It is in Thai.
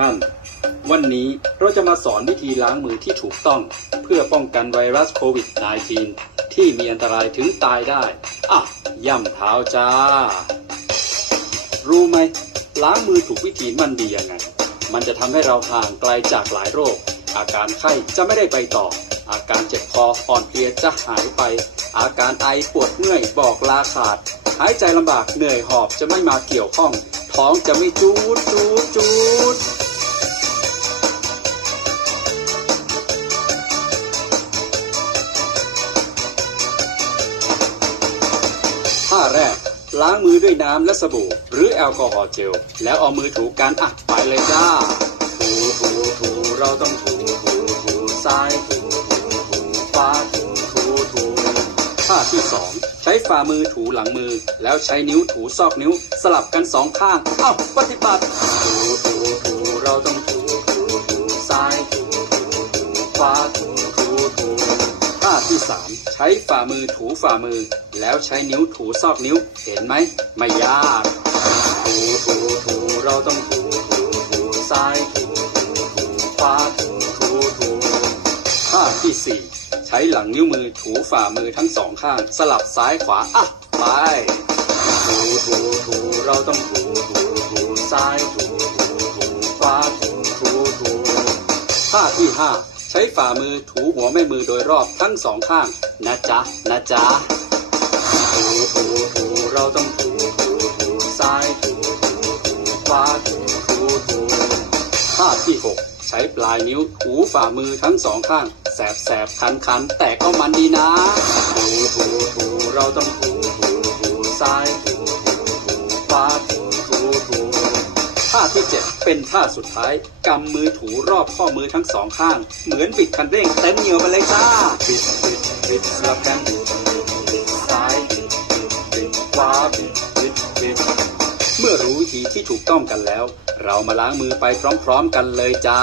ท่าน วันนี้เราจะมาสอนวิธีล้างมือที่ถูกต้อง เพื่อป้องกันไวรัสโควิด -19 ที่มีอันตรายถึงตายได้ อะ ย่ำเท้าจ้า รู้ไหม ล้างมือถูกวิธีมันดียังไง มันจะทำให้เราห่างไกลจากหลายโรค อาการไข้จะไม่ได้ไปต่อ อาการเจ็บคออ่อนเพลียจะหายไป อาการไอปวดเมื่อยบอกลาขาด หายใจลำบากเหนื่อยหอบจะไม่มาเกี่ยวข้อง ท้องจะไม่จูดจูดจูดาแรก ล้างมือด้วยน้ำและสบู่ หรือแอลกอฮอล์เจล แล้วเอามือถูกันอะไปเลยจ้า ถูถูถูเราต้องถูถูถูซ้ายถูถูถูขวาถูถูถูท่าที่สองใช้ฝ่ามือถูหลังมือ แล้วใช้นิ้วถูซอกนิ้ว สลับกันสองข้าง เอ้าปฏิบัติ ถูถูถูเราต้องถูถูถูซ้ายถูถูถูขวาถูถูถู ท่าที่สามใช้ฝ่ามือถูฝ่ามือ แล้วใช้นิ้วถูซอกนิ้ว เห็นไหม ไม่ยาก ถูถูถูเราต้องถูถูถูซ้ายถูถูถูขวาถูถูถูท่าที่สี่ใช้หลังนิ้วมือถูฝ่ามือทั้งสองข้าง สลับซ้ายขวาอะไปถูถูถูเราต้องถูถูถูซ้ายถูถูถูขวาถูถูถูท่าที่ห้า ใช้ฝ่ามือถูหัวแม่มือโดยรอบทั้งสองข้างนะจ๊ะนะจ๊ะถูถูถูเราต้องถูถูถูซ้ายถูถูถูขวาถูถูถูท่าที่หกใช้ปลายนิ้วถูฝ่ามือทั้งสองข้าง แสบแสบคันคันแต่ก็มันดีนะถูถูถูเราต้องถูถูถูซ้ายถูถูถู ท่าที่เจ็ดเป็นท่าสุดท้ายกำมือถูรอบข้อมือทั้งสองข้าง เหมือนบิดคันเร่งเต็มเหนียวไปเลยจ้าบิดบิดบิดสลับกันบิดบิดบิดซ้ายบิดบิดบิดขวาบิดบิดบิดเมื่อรู้วิธีที่ถูกต้องกันแล้ว เรามาล้างมือไปพร้อมๆกันเลยจ้า